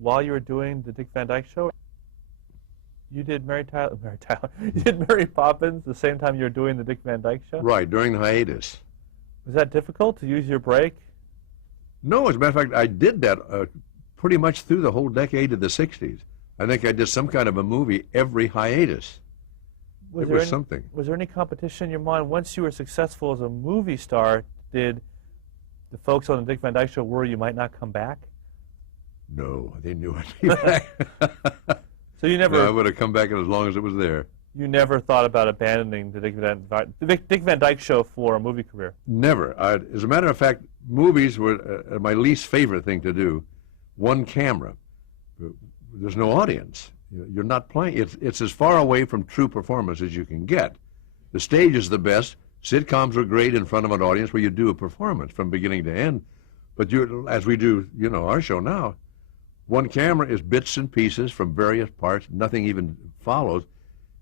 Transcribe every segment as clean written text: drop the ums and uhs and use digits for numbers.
while you were doing the Dick Van Dyke Show, you did Mary Tyler, you did Mary Poppins the same time you were doing the Dick Van Dyke Show? Right, during the hiatus. Was that difficult to use your break? No, as a matter of fact, I did that pretty much through the whole decade of the 60s. I think I did some kind of a movie every hiatus. It was something. Was there any competition in your mind? Once you were successful as a movie star, did the folks on the Dick Van Dyke Show worry you might not come back? No, they knew I'd be back. So you never... No, I would have come back as long as it was there. You never thought about abandoning the Dick Van Dyke Show for a movie career? Never. As a matter of fact, movies were my least favorite thing to do. One camera. There's no audience. You're not playing. It's as far away from true performance as you can get. The stage is the best. Sitcoms are great in front of an audience where you do a performance from beginning to end. But as we do, our show now, one camera is bits and pieces from various parts. Nothing even follows.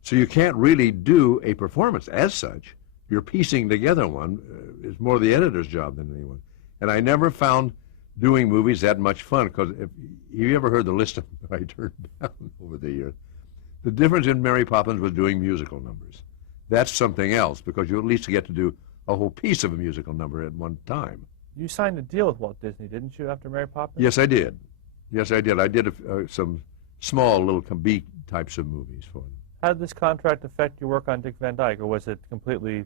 So you can't really do a performance as such. You're piecing together one. It's more the editor's job than anyone. And I never found doing movies that much fun, because if you ever heard the list of them I turned down over the years, the difference in Mary Poppins was doing musical numbers. That's something else, because you at least get to do a whole piece of a musical number at one time. You signed a deal with Walt Disney, didn't you, after Mary Poppins? Yes, I did. Yes, I did. I did some small little B types of movies for them. How did this contract affect your work on Dick Van Dyke, or was it completely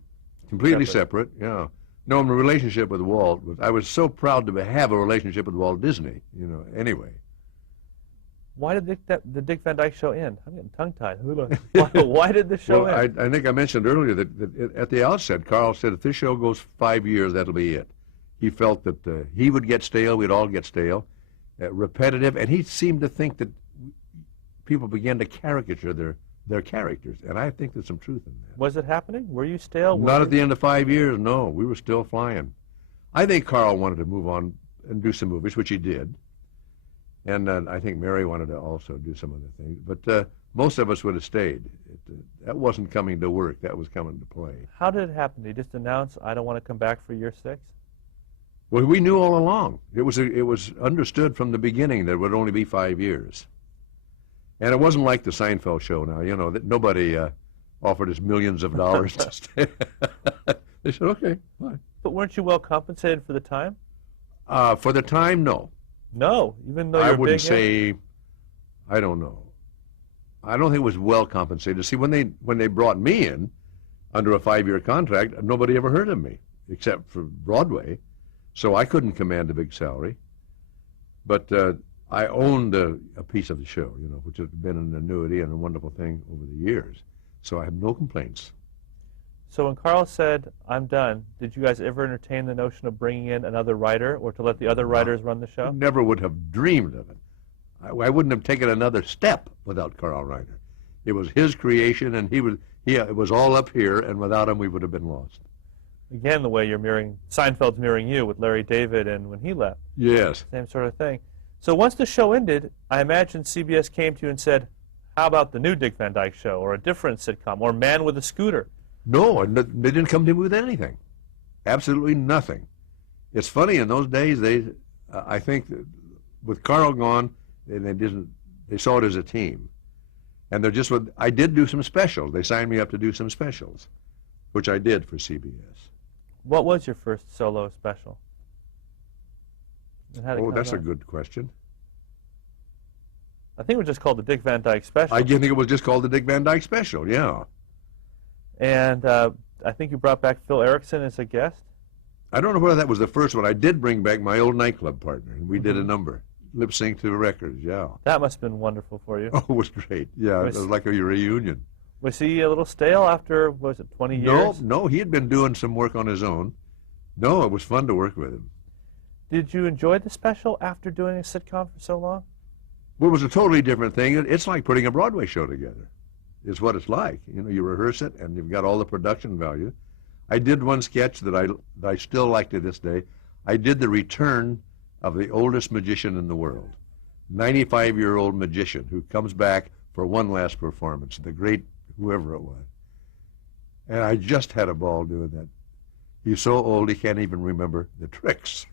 separate? Yeah. No, my relationship with Walt I was so proud to have a relationship with Walt Disney, anyway. Why did the Dick Van Dyke Show end? I'm getting tongue-tied. Why did the show end? I think I mentioned earlier that at the outset, Carl said, if this show goes 5 years, that'll be it. He felt that he would get stale, we'd all get stale, repetitive, and he seemed to think that people began to caricature their characters, and I think there's some truth in that. Was it happening? Were you stale? Not at the end of 5 years, no. We were still flying. I think Carl wanted to move on and do some movies, which he did. And I think Mary wanted to also do some other things. But most of us would have stayed. That wasn't coming to work. That was coming to play. How did it happen? Did he just announce, I don't want to come back for year 6? Well, we knew all along. It was understood from the beginning that it would only be 5 years. And it wasn't like the Seinfeld show now, that nobody offered us millions of dollars to stay. They said, okay, fine. But weren't you well compensated for the time? For the time, no. No, even though you're I wouldn't big say, I don't know. I don't think it was well compensated. See, when they brought me in under a 5-year contract, nobody ever heard of me except for Broadway, so I couldn't command a big salary. But I owned a piece of the show, which has been an annuity and a wonderful thing over the years. So I have no complaints. So when Carl said, I'm done, did you guys ever entertain the notion of bringing in another writer or to let the other writers run the show? Never would have dreamed of it. I wouldn't have taken another step without Carl Reiner. It was his creation, and it was all up here, and without him we would have been lost. Again, the way you're Seinfeld's mirroring you with Larry David and when he left. Yes. Same sort of thing. So once the show ended, I imagine CBS came to you and said, how about the new Dick Van Dyke Show, or a different sitcom, or Man with a Scooter? No, they didn't come to me with anything. Absolutely nothing. It's funny, in those days, I think that with Carl gone, they saw it as a team. And I did do some specials. They signed me up to do some specials, which I did for CBS. What was your first solo special? Oh, that's a good question. I think it was just called the Dick Van Dyke Special. I think it was just called the Dick Van Dyke Special, yeah. And I think you brought back Phil Erickson as a guest? I don't know whether that was the first one. I did bring back my old nightclub partner, and we did a number. Lip sync to the records, yeah. That must have been wonderful for you. Oh, it was great. Yeah, it was like a reunion. Was he a little stale after, 20 years? No, he had been doing some work on his own. No, it was fun to work with him. Did you enjoy the special after doing a sitcom for so long? Well, it was a totally different thing. It's like putting a Broadway show together. It's what it's like. You rehearse it, and you've got all the production value. I did one sketch that I still like to this day. I did the return of the oldest magician in the world, 95-year-old magician who comes back for one last performance, the great whoever it was. And I just had a ball doing that. He's so old he can't even remember the tricks.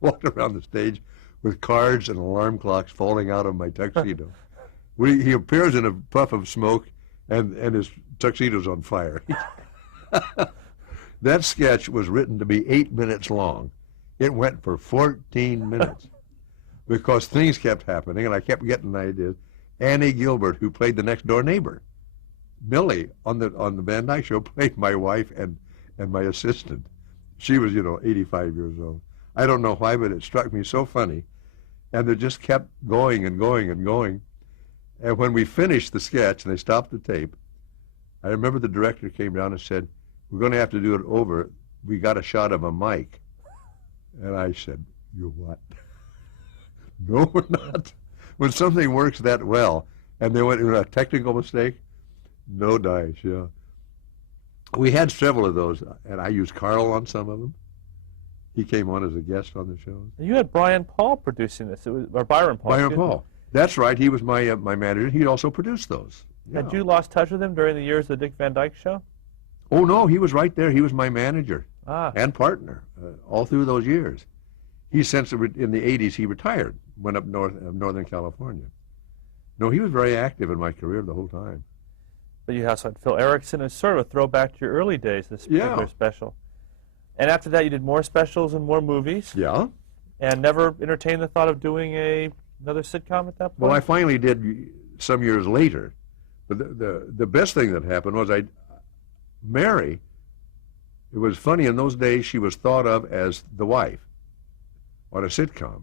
Walked around the stage with cards and alarm clocks falling out of my tuxedo. He appears in a puff of smoke, and his tuxedo's on fire. That sketch was written to be 8 minutes long. It went for 14 minutes because things kept happening, and I kept getting ideas. Annie Gilbert, who played the next door neighbor, Millie on the Van Dyke Show, played my wife and my assistant. She was, 85 years old. I don't know why, but it struck me so funny. And they just kept going and going and going. And when we finished the sketch and they stopped the tape, I remember the director came down and said, "We're going to have to do it over. We got a shot of a mic." And I said, "You what?" "No, we're not." When something works that well, and they went in a technical mistake, no dice, yeah. We had several of those, and I used Carl on some of them. He came on as a guest on the show. You had Brian Paul producing this, or Byron Paul. Byron Paul. That's right. He was my manager. He also produced those. Yeah. Had you lost touch with him during the years of the Dick Van Dyke Show? Oh, no. He was right there. He was my manager and partner all through those years. He, since in the 80s, he retired, went up Northern California. No, he was very active in my career the whole time. But you also had Phil Erickson as sort of a throwback to your early days, this particular special. And after that, you did more specials and more movies. Yeah. And never entertained the thought of doing another sitcom at that point? Well, I finally did some years later. But the best thing that happened was Mary, it was funny, in those days she was thought of as the wife on a sitcom.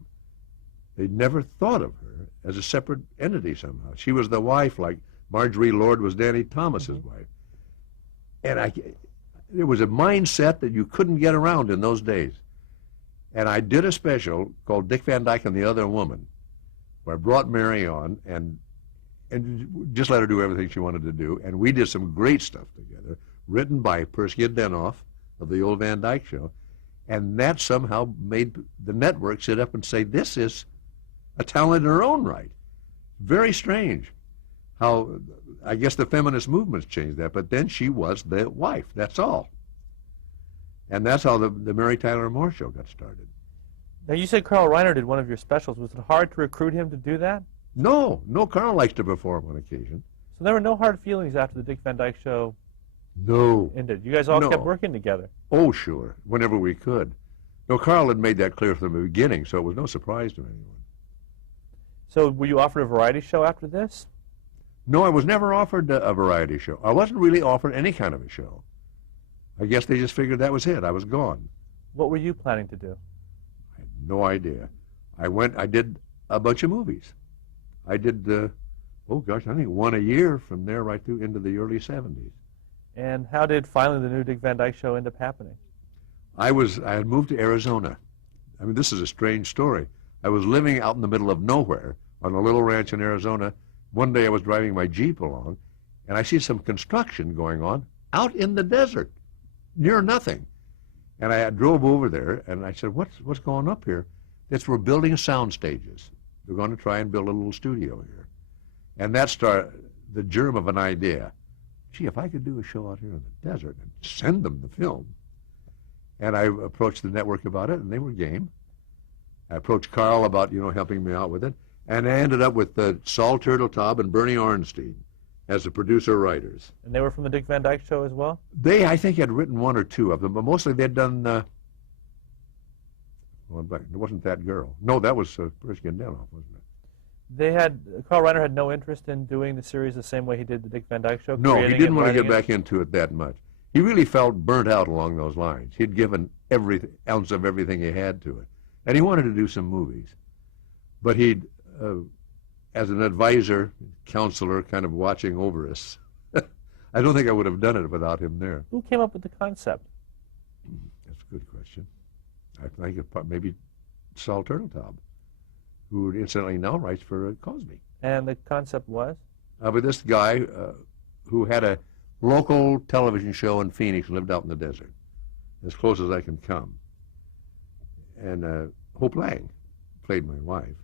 They never thought of her as a separate entity somehow. She was the wife, like Marjorie Lord was Danny Thomas's wife. And it was a mindset that you couldn't get around in those days. And I did a special called Dick Van Dyke and the Other Woman, where I brought Mary on and just let her do everything she wanted to do. And we did some great stuff together, written by Persky and Denoff of the old Van Dyke Show. And that somehow made the network sit up and say, this is a talent in her own right. Very strange how, I guess the feminist movements changed that, but then she was the wife, that's all. And that's how the Mary Tyler Moore Show got started. Now, you said Carl Reiner did one of your specials. Was it hard to recruit him to do that? No, Carl likes to perform on occasion. So there were no hard feelings after the Dick Van Dyke Show ended? You guys all kept working together? Oh, sure, whenever we could. No, Carl had made that clear from the beginning, so it was no surprise to anyone. So were you offered a variety show after this? No, I was never offered a variety show. I wasn't really offered any kind of a show. I guess they just figured that was it. I was gone. What were you planning to do? I had no idea. I did a bunch of movies. I did, I think one a year from there right through into the early 70s. And how did finally the new Dick Van Dyke Show end up happening? I had moved to Arizona. I mean, this is a strange story. I was living out in the middle of nowhere on a little ranch in Arizona. One day I was driving my Jeep along, and I see some construction going on out in the desert, near nothing. And I drove over there, and I said, what's going up here? We're building sound stages. They're going to try and build a little studio here. And that started the germ of an idea. Gee, if I could do a show out here in the desert and send them the film. And I approached the network about it, and they were game. I approached Carl about, helping me out with it. And I ended up with Saul Turteltaub and Bernie Ornstein as the producer-writers. And they were from the Dick Van Dyke Show as well? They, I think, had written one or two of them, but mostly they'd done, it wasn't That Girl. No, that was Persky and Denoff, wasn't it? Carl Reiner had no interest in doing the series the same way he did the Dick Van Dyke Show? No, he didn't want to get back into it that much. He really felt burnt out along those lines. He'd given every ounce of everything he had to it. And he wanted to do some movies. But he'd, as an advisor, counselor, kind of watching over us, I don't think I would have done it without him there. Who came up with the concept? That's a good question. I think maybe Saul Turteltaub, who incidentally now writes for Cosby. And the concept was? But this guy who had a local television show in Phoenix and lived out in the desert, as close as I can come. And Hope Lang played my wife.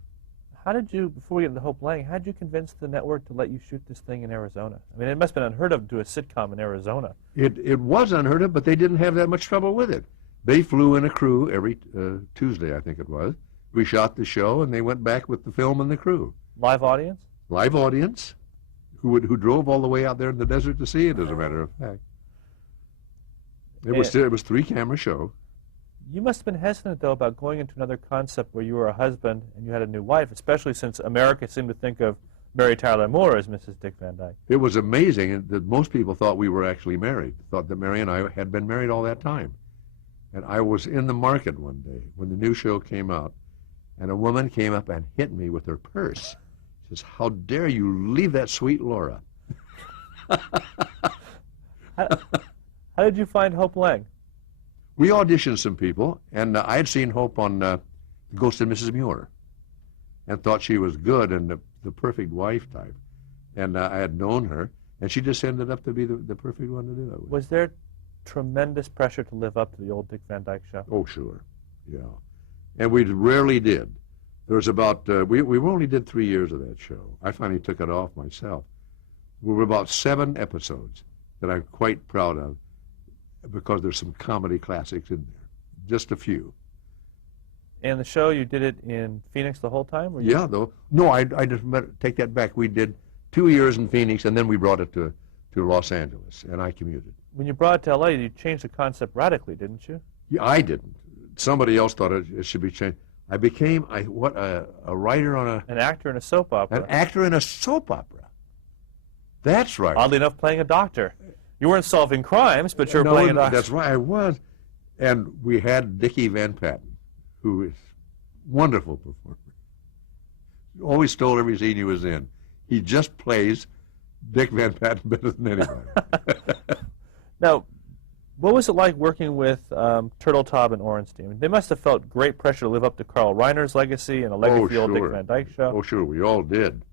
How did you, before we get into Hope Lang, how did you convince the network to let you shoot this thing in Arizona? I mean, it must have been unheard of to do a sitcom in Arizona. It was unheard of, but they didn't have that much trouble with it. They flew in a crew every Tuesday, I think it was, We shot the show, and they went back with the film and the crew. Live audience? Live audience, who drove all the way out there in the desert to see it, as a matter of fact. It was 3-camera show. You must have been hesitant, though, about going into another concept where you were a husband and you had a new wife, especially since America seemed to think of Mary Tyler Moore as Mrs. Dick Van Dyke. It was amazing that most people thought we were actually married, thought that Mary and I had been married all that time. And I was in the market one day when the new show came out, and a woman came up and hit me with her purse. She says, "How dare you leave that sweet Laura?" How did you find Hope Lang? We auditioned some people, and I had seen Hope on The Ghost of Mrs. Muir and thought she was good and the perfect wife type. And I had known her, and she just ended up to be the perfect one to do it with. Was there tremendous pressure to live up to the old Dick Van Dyke Show? Oh, sure, yeah. And we rarely did. There was about, we only did 3 years of that show. I finally took it off myself. We were about 7 episodes that I'm quite proud of, because there's some comedy classics in there, just a few. And the show, you did it in Phoenix the whole time? Yeah, though. No, I just take that back. We did 2 years in Phoenix, and then we brought it to Los Angeles, and I commuted. When you brought it to L.A., you changed the concept radically, didn't you? Yeah, I didn't. Somebody else thought it should be changed. I became a writer on an actor in a soap opera. An actor in a soap opera. That's right. Oddly enough, playing a doctor. You weren't solving crimes, but you were playing a doctor. That's right, I was. And we had Dickie Van Patten, who is a wonderful performer. Always stole every scene he was in. He just plays Dick Van Patten better than anybody. Now, what was it like working with Turteltaub and Orenstein? They must have felt great pressure to live up to Carl Reiner's legacy and a legacy of the old Dick Van Dyke Show. Oh, sure, we all did.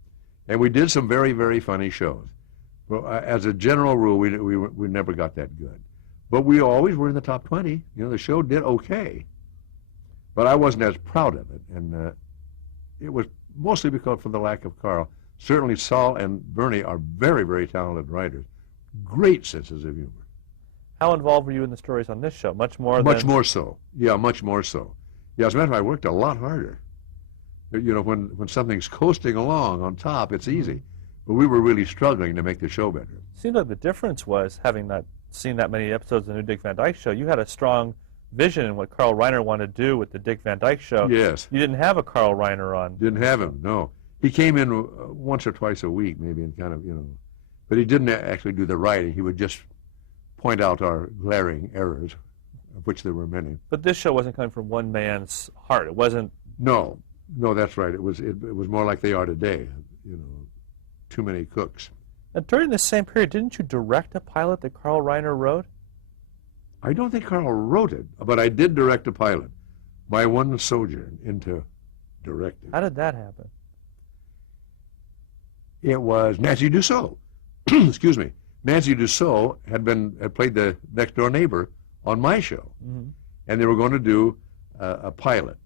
And we did some very, very funny shows. Well, as a general rule, we never got that good. But we always were in the top 20. You know, the show did okay. But I wasn't as proud of it. And it was mostly because of the lack of Carl. Certainly Saul and Bernie are very, very talented writers. Great senses of humor. How involved were you in the stories on this show? Much more so. Yeah, much more so. Yeah, as a matter of fact, I worked a lot harder. You know, when something's coasting along on top, it's easy. But we were really struggling to make the show better. Seemed like the difference was, having not seen that many episodes of the new Dick Van Dyke Show, you had a strong vision in what Carl Reiner wanted to do with the Dick Van Dyke Show. Yes. You didn't have a Carl Reiner on. Didn't have him, no. He came in once or twice a week, maybe, and kind of, you know, but he didn't actually do the writing. He would just point out our glaring errors, of which there were many. But this show wasn't coming from one man's heart. It wasn't. No, that's right. It was more like they are today, you know. Too many cooks. And during the same period, didn't you direct a pilot that Carl Reiner wrote? I don't think Carl wrote it, but I did direct a pilot. My one sojourn into directing. How did that happen? It was Nancy Dussault. Excuse me. Nancy Dussault had played the next door neighbor on my show, and they were going to do a pilot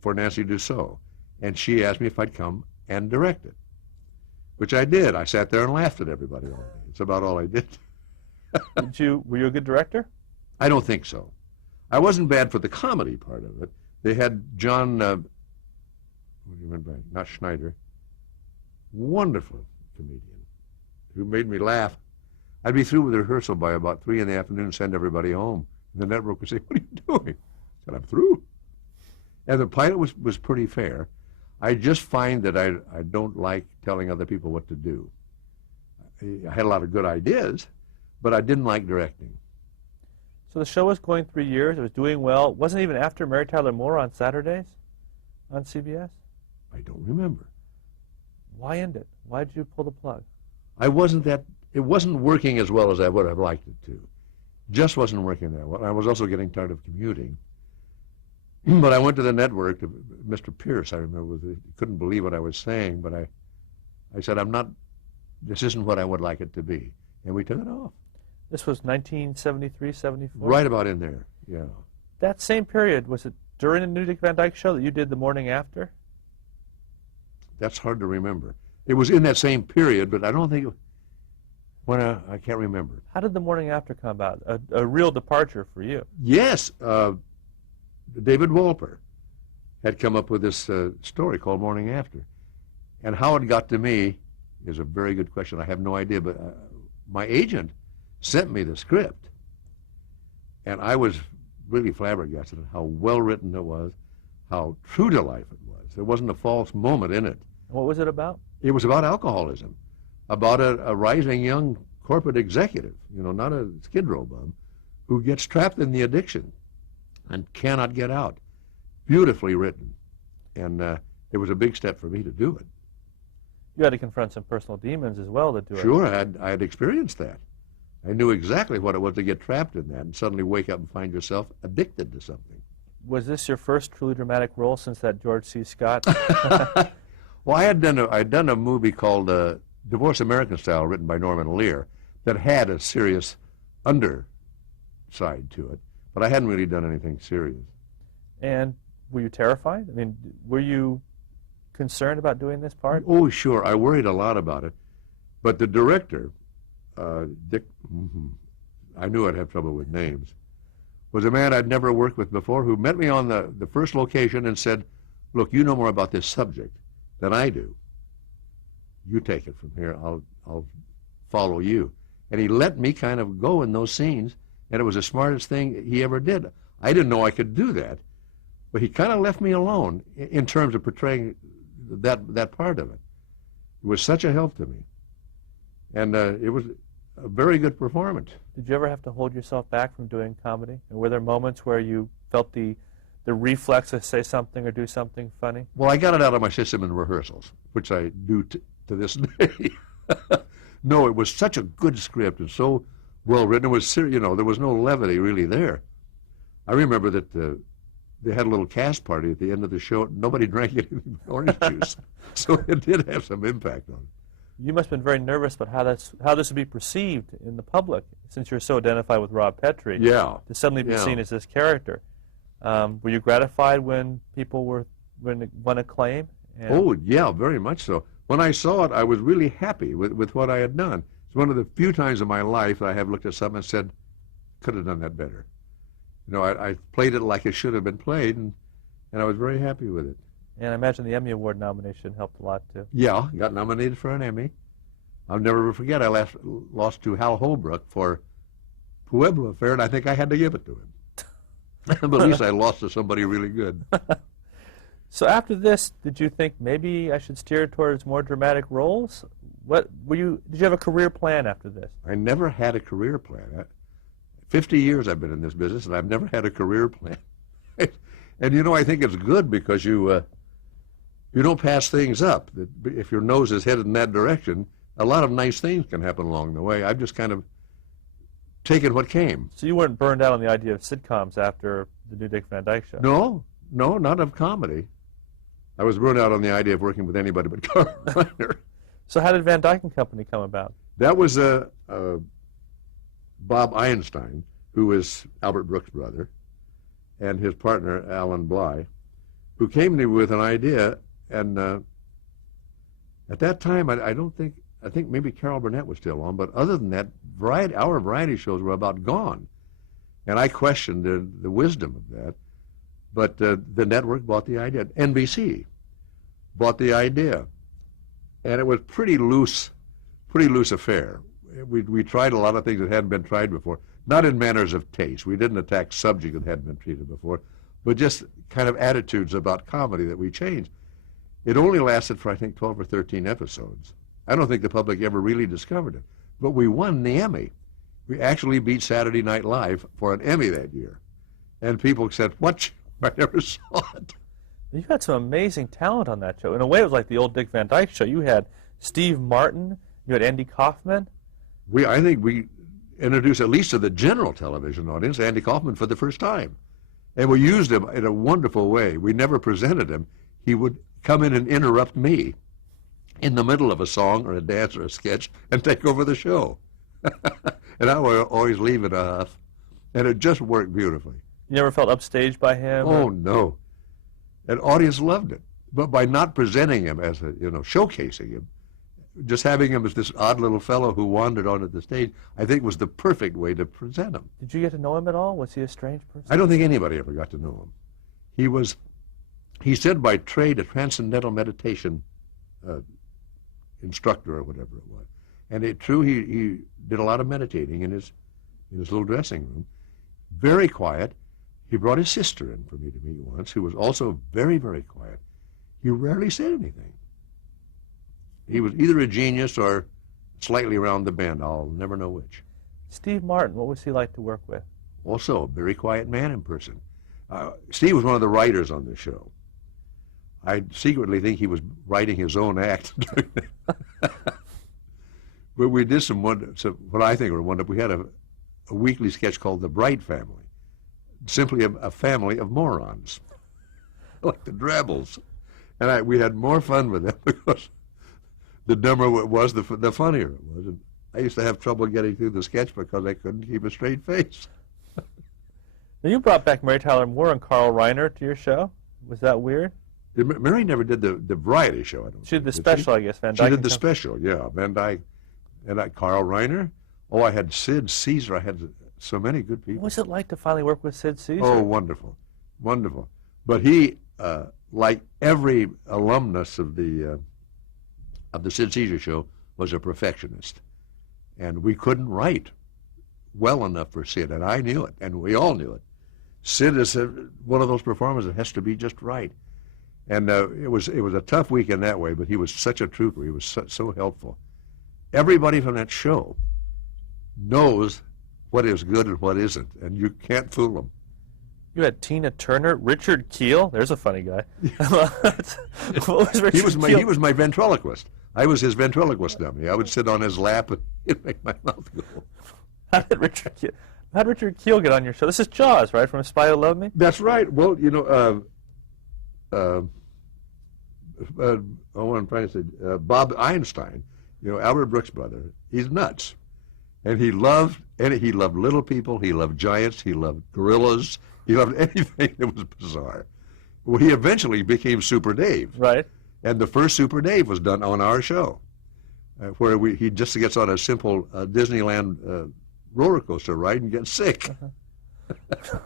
for Nancy Dussault, and she asked me if I'd come and direct it. Which I did. I sat there and laughed at everybody all day. It's about all I did. Were you a good director? I don't think so. I wasn't bad for the comedy part of it. They had John, what do you remember? Not Schneider. Wonderful comedian who made me laugh. I'd be through with rehearsal by about 3 in the afternoon and send everybody home. And the network would say, "What are you doing?" I said, "I'm through." And the pilot was pretty fair. I just find that I don't like telling other people what to do. I had a lot of good ideas, but I didn't like directing. So the show was going 3 years. It was doing well. It wasn't even after Mary Tyler Moore on Saturdays on CBS? I don't remember. Why end it? Why did you pull the plug? It wasn't working as well as I would have liked it to. Just wasn't working that well. I was also getting tired of commuting. But I went to the network, to Mr. Pierce, I remember, he couldn't believe what I was saying, but I said, this isn't what I would like it to be. And we took it off. This was 1973, 74? Right about in there, yeah. That same period, was it during the new Dick Van Dyke Show that you did the morning after? That's hard to remember. It was in that same period, but I don't think, I can't remember. How did the morning after come about? A real departure for you. Yes, David Wolper had come up with this story called Morning After. And how it got to me is a very good question. I have no idea, but my agent sent me the script, and I was really flabbergasted at how well written it was, how true to life it was. There wasn't a false moment in it. What was it about? It was about alcoholism, about a rising young corporate executive, not a Skid Row bum, who gets trapped in the addiction and cannot get out. Beautifully written, and it was a big step for me to do it. You had to confront some personal demons as well to do it. Sure, I had experienced that. I knew exactly what it was to get trapped in that and suddenly wake up and find yourself addicted to something. Was this your first truly dramatic role since that George C. Scott? Well, I'd done a movie called Divorce American Style, written by Norman Lear, that had a serious underside to it, but I hadn't really done anything serious. And were you terrified? I mean, were you concerned about doing this part? Oh, sure. I worried a lot about it. But the director, Dick, I knew I'd have trouble with names, was a man I'd never worked with before who met me on the first location and said, look, you know more about this subject than I do. You take it from here. I'll follow you. And he let me kind of go in those scenes, and it was the smartest thing he ever did. I didn't know I could do that, but he kind of left me alone in terms of portraying that part of it. It was such a help to me. And it was a very good performance. Did you ever have to hold yourself back from doing comedy? And were there moments where you felt the reflex to say something or do something funny? Well, I got it out of my system in rehearsals, which I do to this day. No, it was such a good script and so well written. It was serious, there was no levity really there. I remember that they had a little cast party at the end of the show. Nobody drank any orange juice, so it did have some impact on it. You must have been very nervous about how this would be perceived in the public, since you're so identified with Rob Petrie. Yeah. To suddenly be seen as this character. Were you gratified when people won acclaim? Oh, yeah, very much so. When I saw it, I was really happy with what I had done. It's one of the few times in my life that I have looked at something and said, could have done that better. I played it like it should have been played, and I was very happy with it. And I imagine the Emmy Award nomination helped a lot, too. Yeah, got nominated for an Emmy. I'll never forget I lost to Hal Holbrook for Pueblo Affair, and I think I had to give it to him. But at least I lost to somebody really good. So after this, did you think maybe I should steer towards more dramatic roles? Did you have a career plan after this? I never had a career plan. 50 years I've been in this business, and I've never had a career plan. And I think it's good because you don't pass things up. If your nose is headed in that direction, a lot of nice things can happen along the way. I've just kind of taken what came. So you weren't burned out on the idea of sitcoms after the new Dick Van Dyke Show? No, not of comedy. I was burned out on the idea of working with anybody but Carl Reiner. So how did Van Dyke and Company come about? That was Bob Einstein, who is Albert Brooks' brother, and his partner, Alan Bly, who came to me with an idea. And at that time, I think maybe Carol Burnett was still on, but other than that, our variety shows were about gone. And I questioned the wisdom of that. But the network bought the idea. NBC bought the idea. And it was pretty loose affair. We tried a lot of things that hadn't been tried before, not in manners of taste. We didn't attack subject that hadn't been treated before, but just kind of attitudes about comedy that we changed. It only lasted for, I think, 12 or 13 episodes. I don't think the public ever really discovered it. But we won the Emmy. We actually beat Saturday Night Live for an Emmy that year. And people said, what? I never saw it. You had some amazing talent on that show. In a way, it was like the old Dick Van Dyke Show. You had Steve Martin. You had Andy Kaufman. I think we introduced, at least to the general television audience, Andy Kaufman for the first time. And we used him in a wonderful way. We never presented him. He would come in and interrupt me in the middle of a song or a dance or a sketch and take over the show. And I would always leave it off. And it just worked beautifully. You never felt upstaged by him? Oh, no. And audience loved it. But by not presenting him as showcasing him, just having him as this odd little fellow who wandered onto the stage, I think was the perfect way to present him. Did you get to know him at all? Was he a strange person? I don't think anybody ever got to know him. He was He said by trade a transcendental meditation instructor or whatever it was. And it true, he did a lot of meditating in his little dressing room. Very quiet. He brought his sister in for me to meet once, who was also very, very quiet. He rarely said anything. He was either a genius or slightly around the bend. I'll never know which. Steve Martin, what was he like to work with? Also a very quiet man in person. Steve was one of the writers on the show. I secretly think he was writing his own act. But we did some what I think were wonderful. We had a weekly sketch called The Bright Family. Simply a family of morons, like the Drabbles. And we had more fun with them because the dumber it was, the funnier it was. And I used to have trouble getting through the sketch because I couldn't keep a straight face. Now, you brought back Mary Tyler Moore and Carl Reiner to your show. Was that weird? Mary never did the variety show, I don't She did the think, special, I guess, Van Dyke. She did the special, yeah. Van Dyke and Carl Reiner. Oh, I had Sid Caesar. I had so many good people. What was it like to finally work with Sid Caesar? Oh, wonderful, wonderful. But he, like every alumnus of the Sid Caesar show, was a perfectionist, and we couldn't write well enough for Sid, and I knew it, and we all knew it. Sid is one of those performers that has to be just right, and it was a tough week in that way. But he was such a trooper. He was so helpful. Everybody from that show knows what is good and what isn't, and you can't fool them. You had Tina Turner, Richard Keel. There's a funny guy. What was Richard Keel? He was my ventriloquist. I was his ventriloquist dummy. I would sit on his lap and he'd make my mouth go. How did Richard Keel get on your show? This is Jaws, right, from A Spy Who Loved Me? That's right. Well, you know, I'm trying to say, Bob Einstein, you know, Albert Brooks' brother, he's nuts. And he loved little people, he loved giants, he loved gorillas, he loved anything that was bizarre. Well, he eventually became Super Dave. Right. And the first Super Dave was done on our show, where he just gets on a simple Disneyland roller coaster ride and gets sick. Uh-huh.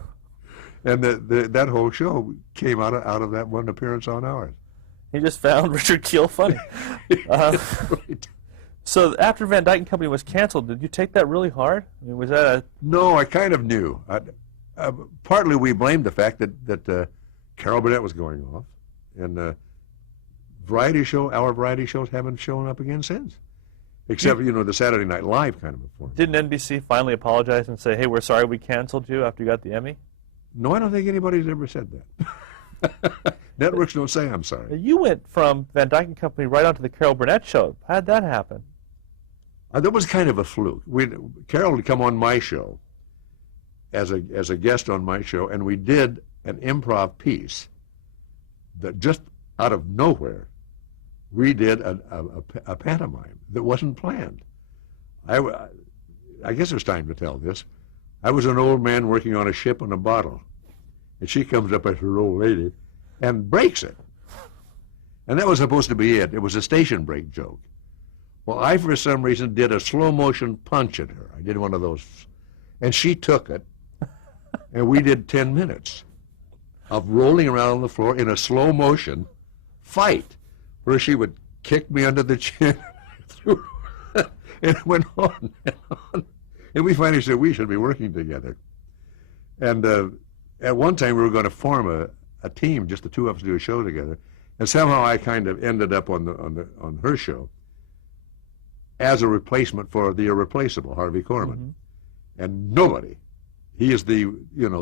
And that whole show came out of that one appearance on ours. He just found Richard Keel funny. Right. So after Van Dyke and Company was canceled, did you take that really hard? I mean, was that a... No, I kind of knew. Partly we blamed the fact that Carol Burnett was going off, and our variety shows haven't shown up again since. Except, you know, the Saturday Night Live kind of a form. Didn't NBC finally apologize and say, hey, we're sorry we canceled you after you got the Emmy? No, I don't think anybody's ever said that. Networks don't say I'm sorry. You went from Van Dyke and Company right onto the Carol Burnett show. How did that happen? That was kind of a fluke. Carol would come on my show as a guest on my show, and we did an improv piece that just out of nowhere, we did a pantomime that wasn't planned. I guess it's time to tell this. I was an old man working on a ship on a bottle, and she comes up as her old lady and breaks it. And that was supposed to be it. It was a station break joke. Well, I, for some reason, did a slow-motion punch at her. I did one of those. And she took it, and we did 10 minutes of rolling around on the floor in a slow-motion fight where she would kick me under the chin, and it went on and on. And we finally said we should be working together. And at one time we were going to form a team, just the two of us, to do a show together. And somehow I kind of ended up on her show as a replacement for the irreplaceable Harvey Korman. Mm-hmm. And nobody. He is the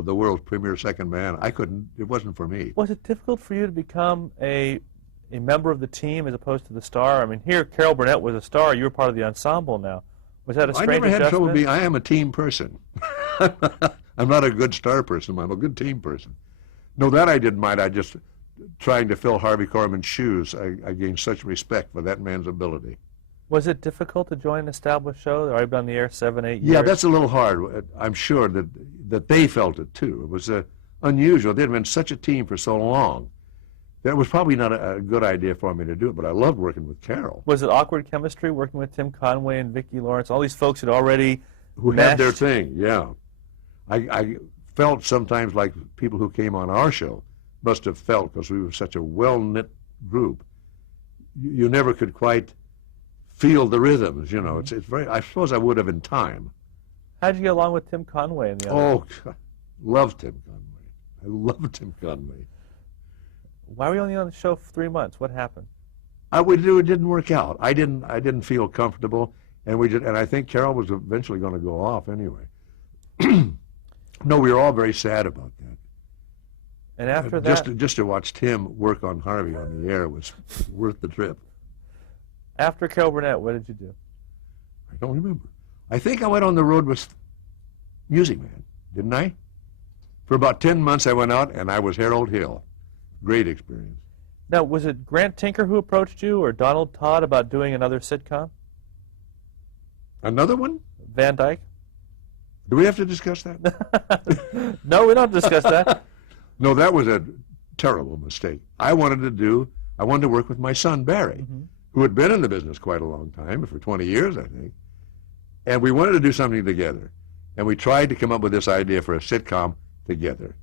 world's premier second man. I couldn't. It wasn't for me. Was it difficult for you to become a member of the team as opposed to the star? I mean, here Carol Burnett was a star. You were part of the ensemble now. Was that a strange adjustment? I never had trouble being. I am a team person. I'm not a good star person. I'm a good team person. No, that I didn't mind. I just trying to fill Harvey Korman's shoes. I gained such respect for that man's ability. Was it difficult to join an established show? They've already been on the air 7, 8 years. Yeah, that's a little hard. I'm sure that they felt it too. It was unusual. They'd been such a team for so long. That was probably not a good idea for me to do it, but I loved working with Carol. Was it awkward chemistry working with Tim Conway and Vicki Lawrence? All these folks had already who had their thing, yeah. I felt sometimes like people who came on our show must have felt, because we were such a well-knit group. You never could quite feel the rhythms, you know. It's very, I suppose I would have in time. How'd you get along with Tim Conway and the others? Oh, God, loved Tim Conway. I loved Tim Conway. Why were you only on the show for 3 months? What happened? It didn't work out. I didn't feel comfortable, and I think Carol was eventually going to go off anyway. No, we were all very sad about that. And after that, just to watch Tim work on Harvey on the air was worth the trip. After Carol Burnett, what did you do? I don't remember. I think I went on the road with Music Man, didn't I? For about 10 months I went out, and I was Harold Hill. Great experience. Now, was it Grant Tinker who approached you or Donald Todd about doing another sitcom? Another one? Van Dyke? Do we have to discuss that? No, we don't discuss that. No, that was a terrible mistake. I wanted to work with my son, Barry, who had been in the business quite a long time, for 20 years, I think. And we wanted to do something together. And we tried to come up with this idea for a sitcom together.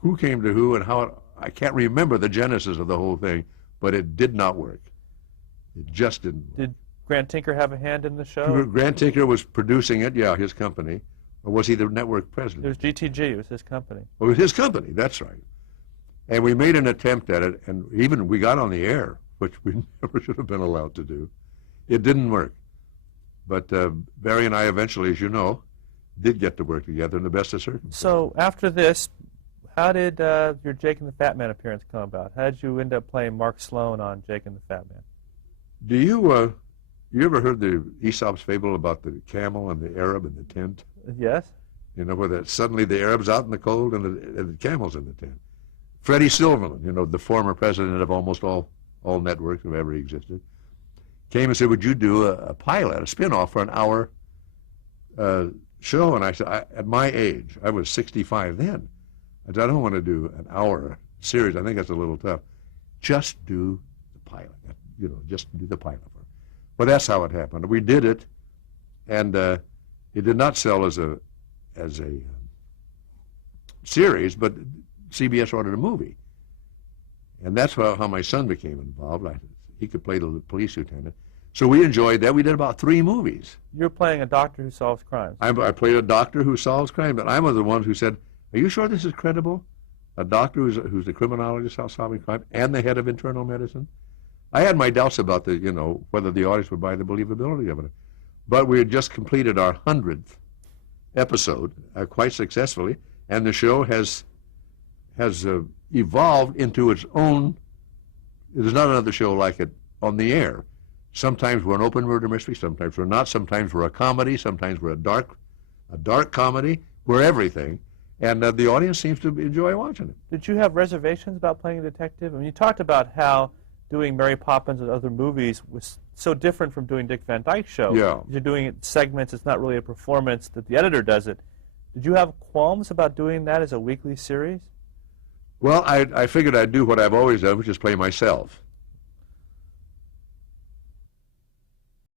Who came to who and how, I can't remember the genesis of the whole thing, but it did not work. It just didn't work. Did Grant Tinker have a hand in the show? Grant Tinker was producing it, yeah, his company. Or was he the network president? It was GTG, it was his company. Oh, it was his company, that's right. And we made an attempt at it, and even we got on the air, which we never should have been allowed to do. It didn't work. But Barry and I eventually, as you know, did get to work together in the best of circumstances. So after this, how did your Jake and the Fat Man appearance come about? How did you end up playing Mark Sloan on Jake and the Fat Man? Do you ever heard the Aesop's fable about the camel and the Arab in the tent? Yes. You know, where suddenly the Arab's out in the cold and the camel's in the tent. Freddie Silverman, you know, the former president of almost all networks that have ever existed, came and said, would you do a pilot, a spin-off for an hour show? And I said, at my age, I was 65 then, I said, I don't want to do an hour series. I think that's a little tough. Just do the pilot, you know, just do the pilot. Well, that's how it happened. We did it, and it did not sell as a series, but CBS ordered a movie. And that's how my son became involved. He could play the police lieutenant. So we enjoyed that. We did about 3 movies. You're playing a doctor who solves crimes. I played a doctor who solves crime, but I'm one of the ones who said, are you sure this is credible? A doctor who's the criminologist solving crime and the head of internal medicine? I had my doubts about whether the audience would buy the believability of it. But we had just completed our 100th episode quite successfully, and the show has evolved into its own. There's not another show like it on the air. Sometimes we're an open murder mystery, sometimes we're not, sometimes we're a comedy, sometimes we're a dark comedy. We're everything, and the audience seems to enjoy watching it. Did you have reservations about playing a detective? I mean, you talked about how doing Mary Poppins and other movies was so different from doing Dick Van Dyke Show. Yeah. You're doing it segments, it's not really a performance that the editor does it. Did you have qualms about doing that as a weekly series? Well, I figured I'd do what I've always done, which is play myself.